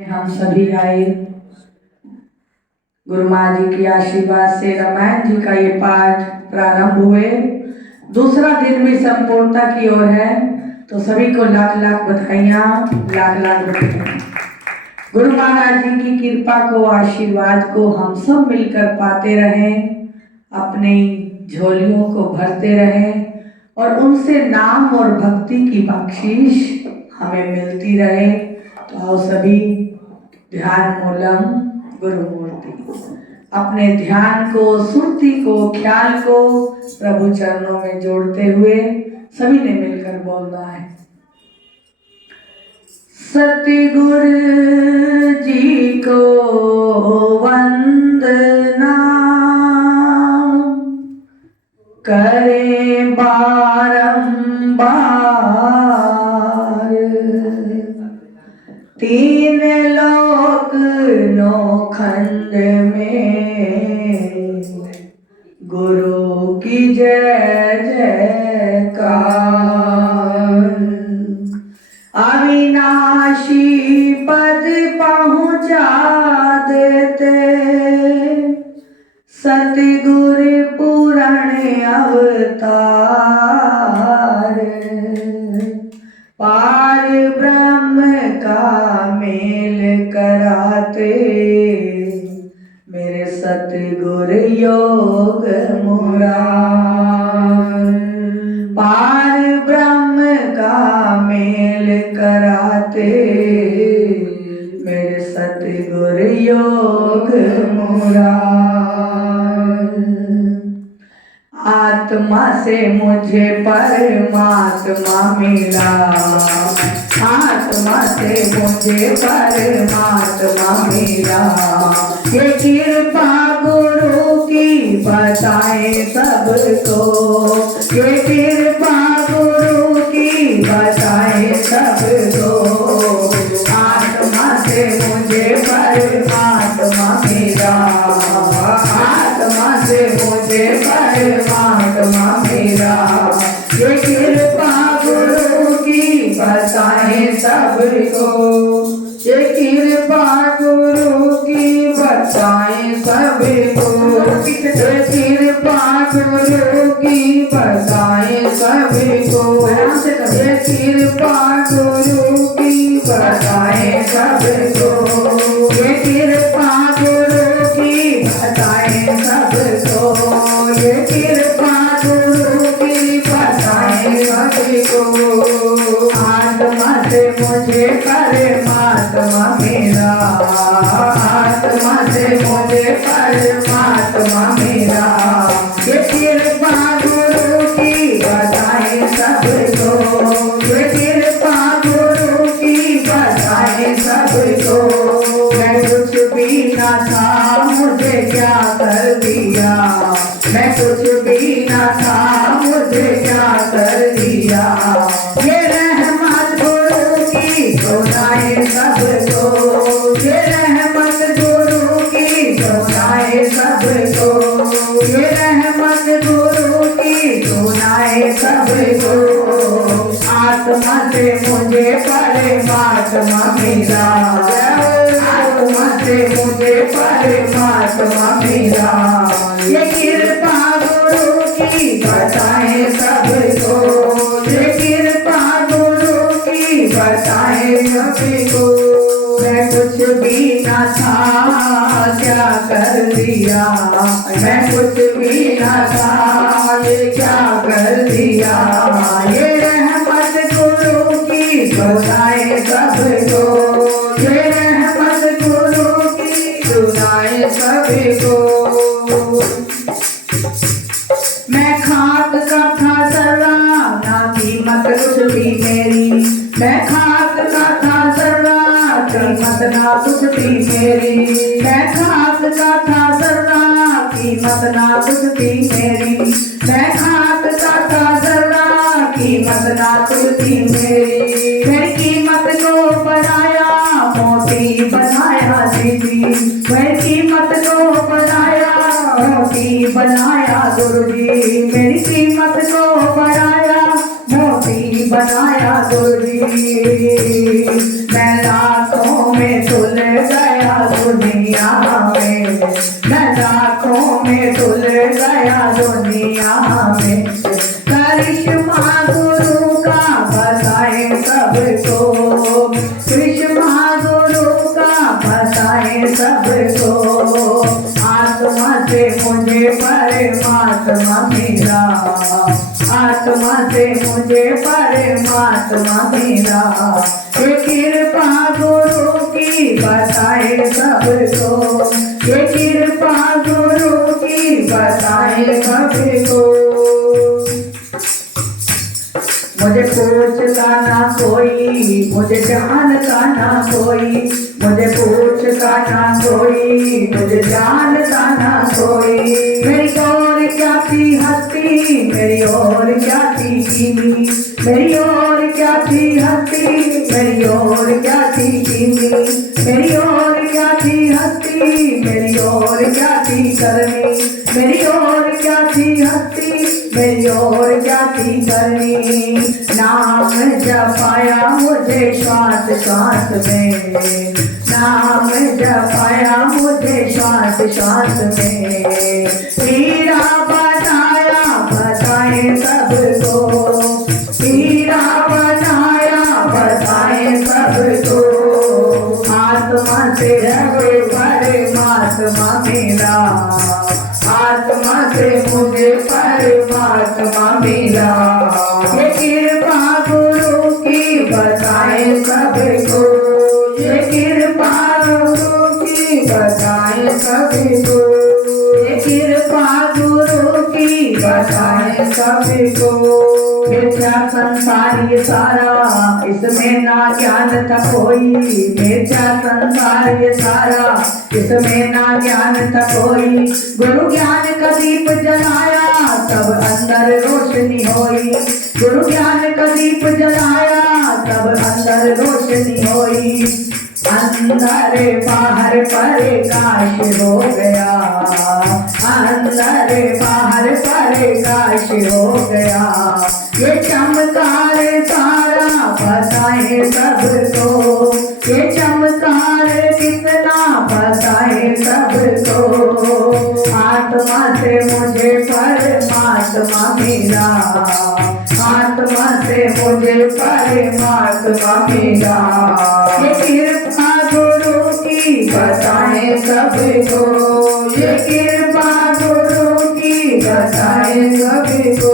हम सभी आए गुरु माँ जी की आशीर्वाद से रामायण जी का ये पाठ प्रारंभ हुए। दूसरा दिन भी संपूर्णता की ओर है, तो सभी को लाख लाख बधाइयाँ, लाख लाख बधाइयाँ। गुरु महाराज जी की कृपा को, आशीर्वाद को हम सब मिलकर पाते रहें, अपनी झोलियों को भरते रहें और उनसे नाम और भक्ति की बख्शीश हमें मिलती रहे। तो आओ सभी ध्यान मूलम गुरु मूर्ति, अपने ध्यान को, सुरती को, ख्याल को प्रभु चरणों में जोड़ते हुए सभी ने मिलकर बोलना है। सतगुरु जी को वंदना करें बारंबार, तीन लोक नौखंड में गुरु की जय जयकार। अविनाशी पद पहुँचा देते सतगुरु पूर्ण अवतार, पार ब्रह्म का मेल कराते मेरे सतगुरु योग मुरार। पार ब्रह्म का मेल कराते मेरे सतगुरु योग मुरार। आत्मा से मुझे परमात्मा मिला, आत्मा से मुझे परमात्मा मिला। ये कृपा गुरु की बताए सबको, ये कृपा गुरु की बताए सबको। आत्मा से मुझे परमात्मा मिला, आत्मा से मुझे परमात्मा मिला। ये कृपा गुरु की बताए सबको, ये कृपा गुरु की बताए सबको। ये कृपा गुरु की बताए सबको, ये कृपा गुरु की बताए सबको। ये कृपा गुरु की बताए सबको, ये कृपा गुरु की बताए सबको। आत्मा से मुझे परमात्मा मिला, आत्मा से मुझे परमात्मा मिला। ये कृपा गुरु की बताए सबको, ये कृपा गुरु की बताए सबको। मैं कुछ भी ना था, मुझे क्या कर दिया, मैं कुछ भी ना था, मुझे क्या कर दिया। ये रहमत गुरु की सुनाए सबको, ये रहमत गुरु की सुनाए सबको, ये रहमत गुरु की सुनाए सबको। आत्मा से मुझे परमात्मा मिला, आत्मा से मुझे परमात्मा मिला। ये कृपा गुरु की बताए सबको, ये कृपा गुरु की बताए सबको। मैं कुछ भी ना था, क्या कर दिया, मैं कुछ भी ना था, ये क्या कर दिया। ये रहमत गुरु की बताए सबको, ये रहमत गुरु की सुनाए सबको। मैं खाक का था जरा, ना कीमत कुछ भी मेरी, मैं खाक का था जरा, कीमत ना कुछ भी मेरी। मैं खाक का था जरा, कीमत ना कुछ भी मेरी, मैं खाक का था जरा, कीमत ना कुछ भी मेरी। मेरी कीमत को बढ़ाया, मोती बनाया दीदी, मेरी कीमत को बढ़ाया, मोती बनाया गुरु जी। मेरी कीमत को बढ़ाया, मोती बनाया गुरु जी। मैं लाखों में भूल गया दुनिया में, मैं लाखों में भूल गया दुनिया में। करिश्मा गुरु का बताए सबको, करिश्मा गुरु का बताए सबको। आत्मा से मुझे परमात्मा मिला, आत्मा से मुझे परमात्मा मिला। ये कृपा गुरु की बताए सबको, ये कृपा गुरु की बताए सबको। मुझे पूछता ना कोई, मुझे जानता ना कोई, मुझे पूछता ना कोई, मुझे जानता ना कोई। मेरी और क्या थी हस्ती, मेरी और क्या थी कीमी, मेरी और क्या थी हस्ती, मेरी और क्या थी कीमी, मेरी और क्या थी हस्ती, मेरी और क्या थी करनी, मेरी और क्या थी हस्ती, मेरी और क्या थी करनी। नाम जपाया मुझे श्वास श्वास में, नाम जपाया मुझे श्वास श्वास में। हीरा बनाया बताए सबको, हीरा बनाया बताए सबको। आत्मा से रहे परमात्मा मिला, आत्मा से मुझे परमात्मा मिला। ये कृपा गुरु की बताए सबको, ये कृपा गुरु की बताए सबको, ये कृपा गुरु की बताए सबको। मिथ्या संसार ये सारा, इसमें ना ज्ञान था कोई, मिथ्या संसार ये सारा, इसमें ना ज्ञान था कोई। गुरु ज्ञान का दीप जलाया तब अंदर रोशनी होई, गुरु ज्ञान का दीप जलाया तब अंदर रोशनी होई। अंदर बाहर प्रकाश हो गया, अंदर बाहर प्रकाश हो गया। ये चमत्कार सारा बताए सबको, ये चमत्कार कितना बताए सबको। आत्मा से मुझे परमात्मा मिला, आत्मा से मुझे परमात्मा मिला। ये कृपा गुरु की बताए सबको, ये कृपा गुरु की बताए सबको,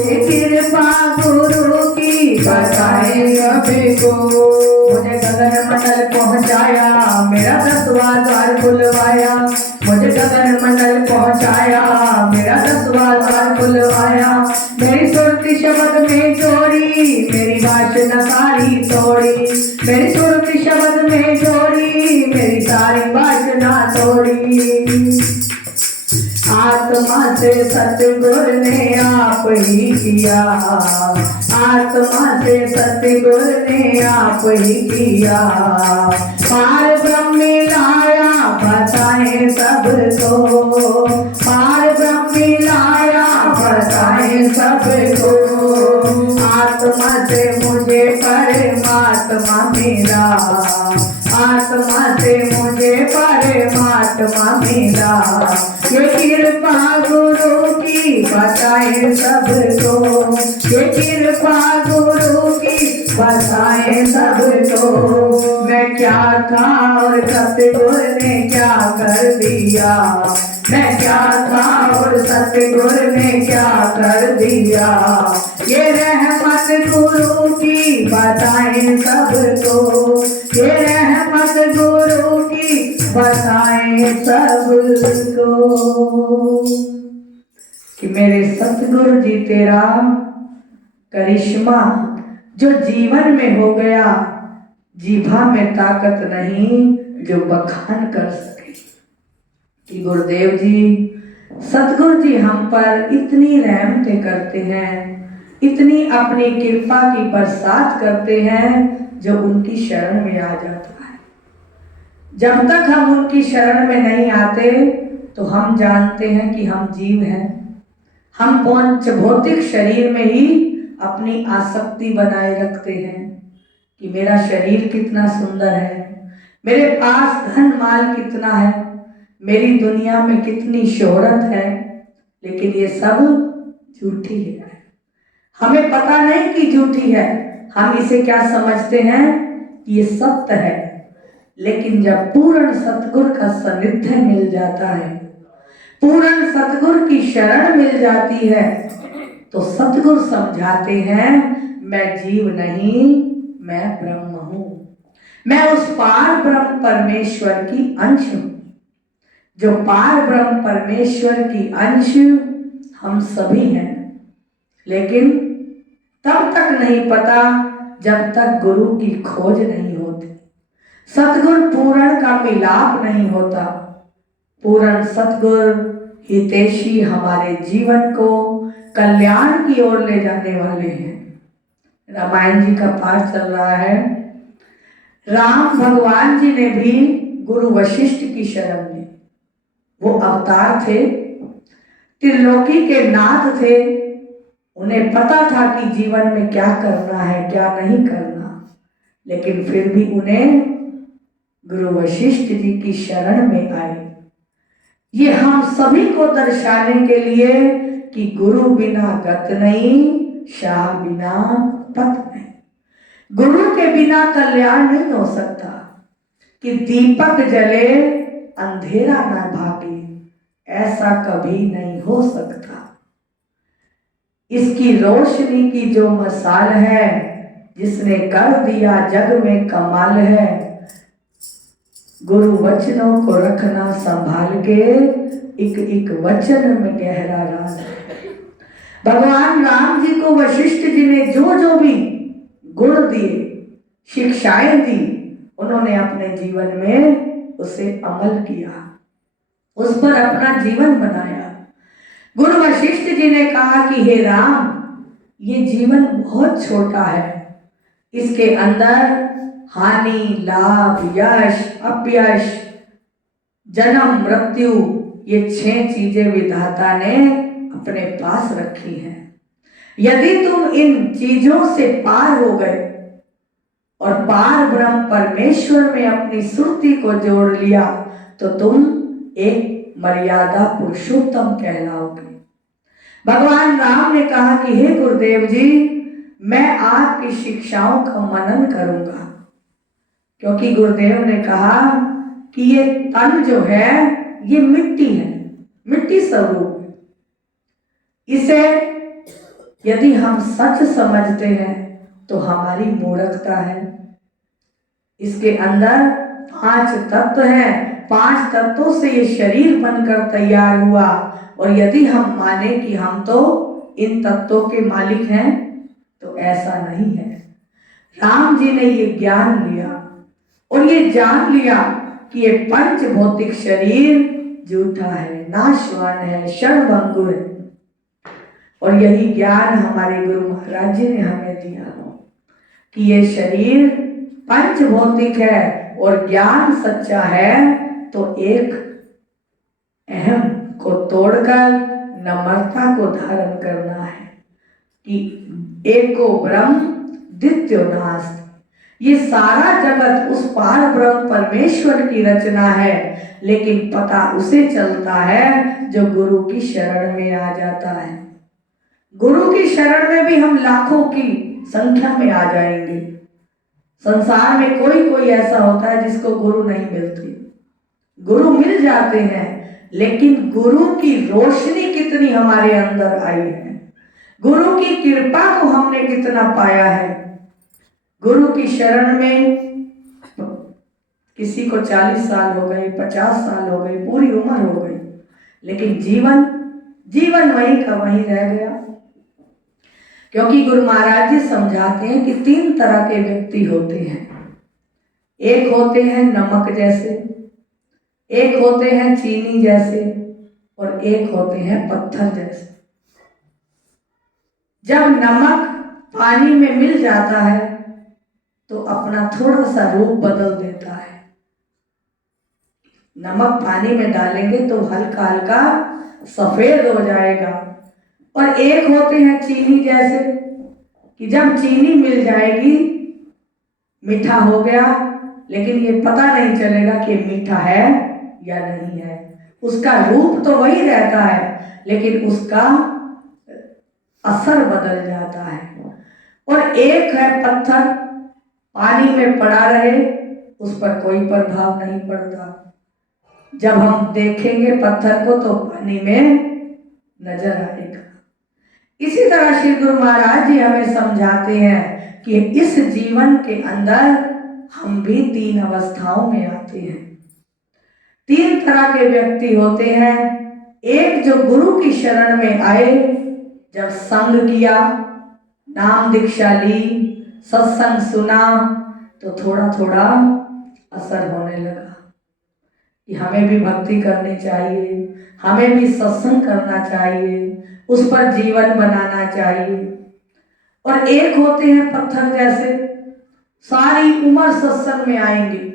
ये कृपा गुरु की बताए सबको। मुझे गगन मंडल पहुँचाया, मेरा 10वां द्वार खुलवाया, मुझे गगन मंडल पहुँचाया, मेरा 10वां द्वार खुलवाया। मेरी सुरती शब्द में जोड़ी, मेरी वासना सारी तोड़ी, मेरी सुरती शब्द में जोड़ी, मेरी सारी वासना तोड़ी। आत्मा से सतगुरु ने आप ही किया, आत्मा से सतगुरु ने आप ही किया। पार ब्रह्म लाया बताए सबको, पार ब्रह्म लाया बताए सबको। आत्मा से मुझे परमात्मा मिला, आत्मा से मुझे परमात्मा मिला। ये कृपा गुरु की बताए सबको, ये कृपा गुरु की बताए सबको। मैं क्या था और सतगुरु ने क्या कर दिया, मैं क्या था और सतगुरु ने क्या कर दिया। ये रहमत गुरु की बताए सबको, ये रहमत गुरु की बताए सबको। कि मेरे सतगुरु जी तेरा करिश्मा जो जीवन में हो गया, जीभा में ताकत नहीं जो बखान कर सके। कि गुरुदेव जी, सतगुरु जी हम पर इतनी रहमतें करते हैं, इतनी अपनी कृपा की बरसात करते हैं जो उनकी शरण में आ जाता है। जब तक हम उनकी शरण में नहीं आते तो हम जानते हैं कि हम जीव हैं, हम पंच भौतिक शरीर में ही अपनी आसक्ति बनाए रखते हैं कि मेरा शरीर कितना सुंदर है, मेरे पास धन माल कितना है, मेरी दुनिया में कितनी शोहरत है, लेकिन ये सब झूठी है। हमें पता नहीं कि झूठी है, हम इसे क्या समझते हैं, ये सत्य है। लेकिन जब पूर्ण सतगुरु का सानिध्य मिल जाता है, पूर्ण सतगुरु की शरण मिल जाती है, तो सतगुरु समझाते हैं मैं जीव नहीं, मैं ब्रह्म हूं। मैं उस पार ब्रह्म परमेश्वर की अंश हूं। जो पार ब्रह्म परमेश्वर की अंश हम सभी हैं, लेकिन तब तक नहीं पता जब तक गुरु की खोज नहीं होती, सतगुरु पूर्ण का मिलाप नहीं होता। पूर्ण सतगुरु हितैषी हमारे जीवन को कल्याण की ओर ले जाने वाले हैं। रामायण जी का पाठ चल रहा है। राम भगवान जी ने भी गुरु वशिष्ठ की शरण ली। वो अवतार थे, त्रिलोकी के नाथ थे, उन्हें पता था कि जीवन में क्या करना है क्या नहीं करना, लेकिन फिर भी उन्हें गुरु वशिष्ठ जी की शरण में आए। ये हम सभी को दर्शाने के लिए कि गुरु बिना गत नहीं, शाह बिना पथ नहीं। गुरु के बिना कल्याण नहीं हो सकता। कि दीपक जले अंधेरा ना भागे, ऐसा कभी नहीं हो सकता। इसकी रोशनी की जो मसाल है, जिसने कर दिया जग में कमाल है। गुरु वचनों को रखना संभाल के, एक एक वचन में गहरा राज है। भगवान राम जी को वशिष्ठ जी ने जो जो भी गुण दिए, शिक्षाएं दी, उन्होंने अपने जीवन में उसे अमल किया, उस पर अपना जीवन बनाया। गुरु वशिष्ठ जी ने कहा कि हे राम, ये जीवन बहुत छोटा है, इसके अंदर हानि लाभ यश अपयश जन्म मृत्यु, ये 6 चीजें विधाता ने अपने पास रखी हैं। यदि तुम इन चीजों से पार हो गए और पार ब्रह्म परमेश्वर में अपनी सुरती को जोड़ लिया, तो तुम एक मर्यादा पुरुषोत्तम कहलाओगे। भगवान राम ने कहा कि हे गुरुदेव जी, मैं आपकी शिक्षाओं का मनन करूंगा, क्योंकि गुरुदेव ने कहा कि ये तन जो है ये मिट्टी है, मिट्टी स्वरूप है। इसे यदि हम सच समझते हैं तो हमारी मूर्खता है। इसके अंदर 5 तत्व हैं, 5 तत्वों से ये शरीर बनकर तैयार हुआ, और यदि हम माने कि हम तो इन तत्वों के मालिक हैं, तो ऐसा नहीं है। राम जी ने ये ज्ञान लिया और ये जान लिया कि ये पंच भौतिक शरीर झूठा है, नाशवान है, क्षणभंगुर है। और यही ज्ञान हमारे गुरु महाराज जी ने हमें दिया कि ये शरीर पंच भौतिक है, और ज्ञान सच्चा है तो एक अहम को तोड़कर नम्रता को धारण करना है कि एको ब्रह्म द्वितीयो नास्ति। ये सारा जगत उस पार ब्रह्म परमेश्वर की रचना है, लेकिन पता उसे चलता है जो गुरु की शरण में आ जाता है। गुरु की शरण में भी हम लाखों की संख्या में आ जाएंगे। संसार में कोई कोई ऐसा होता है जिसको गुरु नहीं मिलती। गुरु मिल जाते हैं, लेकिन गुरु की रोशनी कितनी हमारे अंदर आई है, गुरु की कृपा को हमने कितना पाया है। गुरु की शरण में किसी को 40 साल हो गए, 50 साल हो गए, पूरी उम्र हो गई, लेकिन जीवन वहीं का वहीं रह गया। क्योंकि गुरु महाराज जी समझाते हैं कि 3 तरह के व्यक्ति होते हैं। एक होते हैं नमक जैसे, एक होते हैं चीनी जैसे, और एक होते हैं पत्थर जैसे। जब नमक पानी में मिल जाता है तो अपना थोड़ा सा रूप बदल देता है। नमक पानी में डालेंगे तो हल्का हल्का सफेद हो जाएगा। और एक होते हैं चीनी जैसे कि जब चीनी मिल जाएगी, मीठा हो गया लेकिन ये पता नहीं चलेगा कि मीठा है या नहीं है। उसका रूप तो वही रहता है, लेकिन उसका असर बदल जाता है। और एक है पत्थर, पानी में पड़ा रहे, उस पर कोई प्रभाव नहीं पड़ता। जब हम देखेंगे पत्थर को तो पानी में नजर आएगा। इसी तरह श्री गुरु महाराज जी हमें समझाते हैं कि इस जीवन के अंदर हम भी 3 अवस्थाओं में आते हैं। 3 तरह के व्यक्ति होते हैं। एक जो गुरु की शरण में आए, जब संग किया, नाम दीक्षा ली, सत्संग सुना, तो थोड़ा थोड़ा असर होने लगा कि हमें भी भक्ति करनी चाहिए, हमें भी सत्संग करना चाहिए, उस पर जीवन बनाना चाहिए। और एक होते हैं पत्थर जैसे, सारी उम्र सत्संग में आएंगे,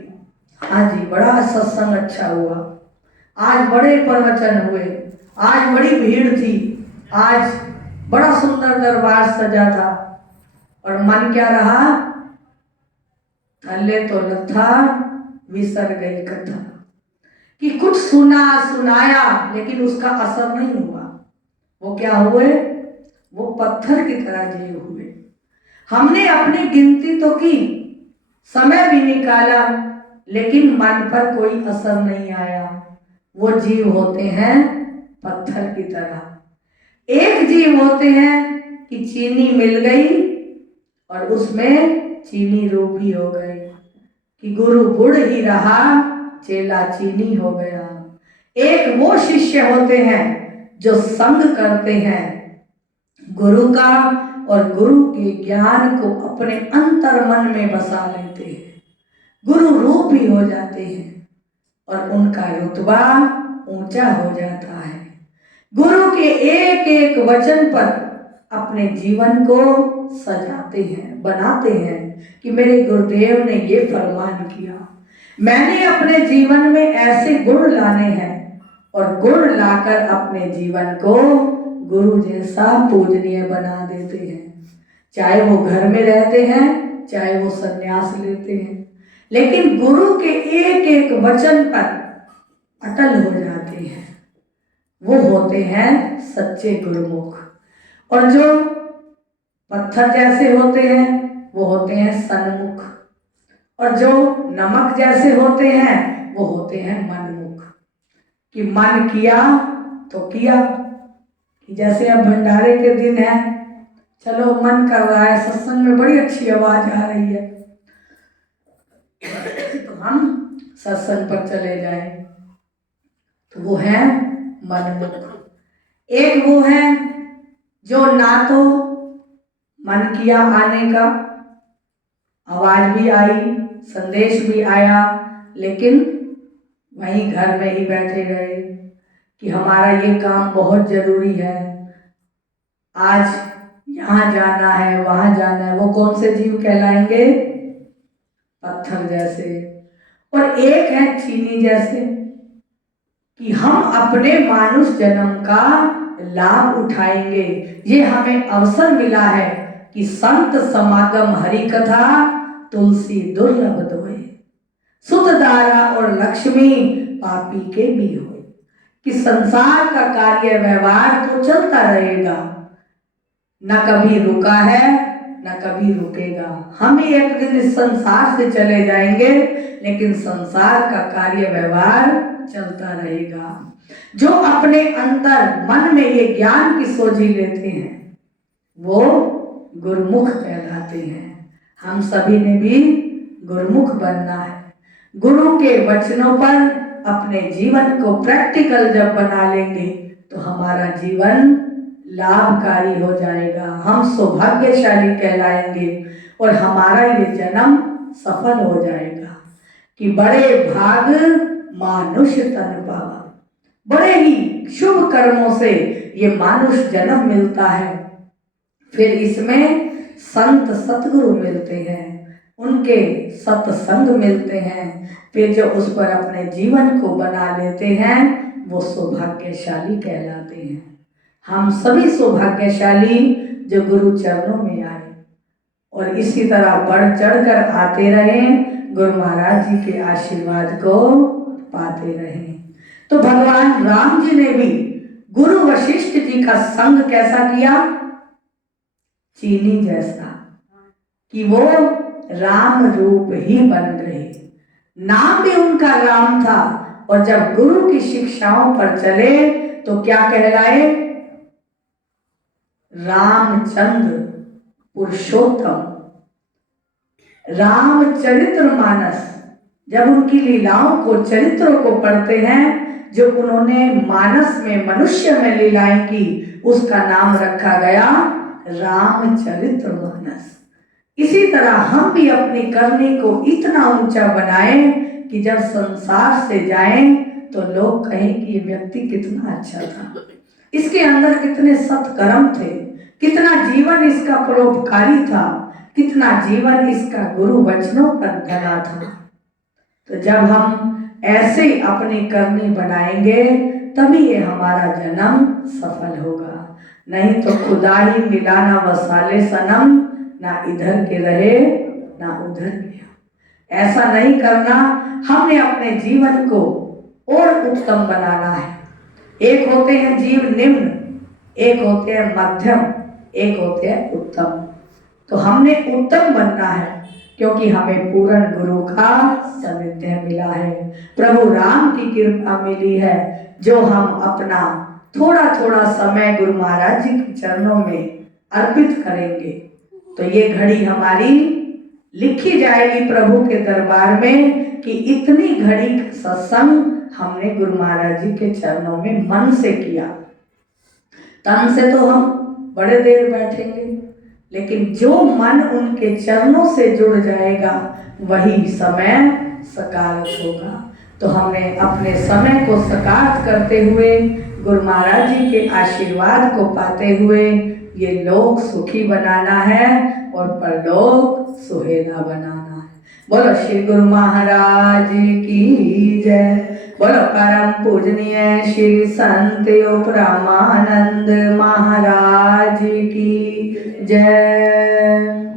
हाँ जी बड़ा सत्संग अच्छा हुआ, आज बड़े प्रवचन हुए, आज बड़ी भीड़ थी, आज बड़ा सुंदर दरबार सजा था, और मन क्या रहा, थल्ले तो लथा विसर गई कथा, कि कुछ सुना सुनाया लेकिन उसका असर नहीं हुआ। वो क्या हुए, वो पत्थर की तरह जीव हुए। हमने अपनी गिनती तो की, समय भी निकाला, लेकिन मन पर कोई असर नहीं आया। वो जीव होते हैं पत्थर की तरह। एक जीव होते हैं कि चीनी मिल गई और उसमें चीनी रूपी हो गई, कि गुरु गुड़ ही रहा, चेला चीनी हो गया। एक वो शिष्य होते हैं जो संग करते हैं गुरु का, और गुरु के ज्ञान को अपने अंतर मन में बसा लेते हैं, गुरु रूप ही हो जाते हैं, और उनका रुतबा ऊंचा हो जाता है। गुरु के एक एक वचन पर अपने जीवन को सजाते हैं, बनाते हैं कि मेरे गुरुदेव ने ये फरमान किया, मैंने अपने जीवन में ऐसे गुण लाने हैं, और गुण लाकर अपने जीवन को गुरु जैसा पूजनीय बना देते हैं। चाहे वो घर में रहते हैं, चाहे वो संन्यास लेते हैं, लेकिन गुरु के एक एक वचन पर अटल हो जाते हैं। वो होते हैं सच्चे गुरुमुख। और जो पत्थर जैसे होते हैं वो होते हैं सन्मुख, और जो नमक जैसे होते हैं वो होते हैं मनमुख। कि मन किया तो किया, कि जैसे अब भंडारे के दिन है, चलो मन कर रहा है, सत्संग में बड़ी अच्छी आवाज आ रही है तो हम सत्संग पर चले जाएं, तो वो है मनमुख। एक वो है जो ना तो मन किया आने का, आवाज भी आई, संदेश भी आया, लेकिन वहीं घर में ही बैठे रहे कि हमारा ये काम बहुत जरूरी है, आज यहाँ जाना है, वहां जाना है। वो कौन से जीव कहलाएंगे, पत्थर जैसे। और एक है चीनी जैसे, कि हम अपने मानुष जन्म का लाभ उठाएंगे। ये हमें अवसर मिला है कि संत समागम हरि कथा, तुलसी दुर्लभ दोए, सुत दारा और लक्ष्मी पापी के भी हो। कि संसार का कार्य व्यवहार तो चलता रहेगा, न कभी रुका है न कभी रुकेगा। हम एक दिन इस संसार से चले जाएंगे, लेकिन संसार का कार्य व्यवहार चलता रहेगा। जो अपने अंदर मन में ये ज्ञान की सोझी लेते हैं वो गुरुमुख कहलाते हैं। हम सभी ने भी गुरुमुख बनना है। गुरु के वचनों पर अपने जीवन को प्रैक्टिकल जब बना लेंगे तो हमारा जीवन लाभकारी हो जाएगा, हम सौभाग्यशाली कहलाएंगे, और हमारा ये जन्म सफल हो जाएगा। कि बड़े भाग मानुष तन पावा, बड़े ही शुभ कर्मों से ये मानुष जन्म मिलता है। फिर इसमें संत सतगुरु मिलते हैं, उनके सत्संग मिलते हैं, फिर जो उस पर अपने जीवन को बना लेते हैं वो सौभाग्यशाली कहलाते हैं। हम सभी सौभाग्यशाली जो गुरु चरणों में आए, और इसी तरह बढ़ चढ़ कर आते रहें, गुरु महाराज जी के आशीर्वाद को पाते रहे। तो भगवान राम जी ने भी गुरु वशिष्ठ जी का संग कैसा किया? चीनी जैसा, कि वो राम रूप ही बन गए। नाम भी उनका राम था, और जब गुरु की शिक्षाओं पर चले तो क्या कहलाए? रामचंद्र पुरुषोत्तम, रामचरितमानस। जब उनकी लीलाओं को, चरित्रों को पढ़ते हैं, जो उन्होंने मानस में, मनुष्य में लीलाएं की, उसका नाम रखा गया रामचरितमानस। इसी तरह हम भी अपनी करनी को इतना ऊंचा बनाएं कि जब संसार से जाएं तो लोग कहें कि ये व्यक्ति कितना अच्छा था, इसके अंदर कितने सत्कर्म थे, कितना जीवन इसका परोपकारी था, कितना जीवन इसका गुरु वचनों पर ढला था। तो जब हम ऐसे अपनी करनी बनाएंगे तभी ये हमारा जन्म सफल होगा। नहीं तो खुदा ही मिला ना वसाले सनम, ना इधर के रहे ना उधर के। ऐसा नहीं करना। हमने अपने जीवन को और उत्तम बनाना है। एक होते हैं जीव निम्न, एक होते हैं मध्यम, एक होते हैं उत्तम। तो हमने उत्तम बनना है, क्योंकि हमें पूर्ण गुरु का सानिध्य मिला है, प्रभु राम की कृपा मिली है, जो हम अपना थोड़ा थोड़ा समय गुरु महाराज जी के चरणों में अर्पित करेंगे तो ये घड़ी हमारी लिखी जाएगी प्रभु के दरबार में कि इतनी घड़ी का सत्संग हमने गुरु महाराज जी के चरणों में मन से किया। तन से तो हम बड़े देर बैठेंगे, लेकिन जो मन उनके चरणों से जुड़ जाएगा वही समय सकारात्मक होगा। तो हमने अपने समय को सकारात्मक करते हुए, गुरु महाराज जी के आशीर्वाद को पाते हुए ये लोक सुखी बनाना है और परलोक सुहेला बनाना है। बोलो श्री गुरु महाराज की जय। बोलो परम पूजनीय श्री संत ब्रह्मानंद महाराज की जय।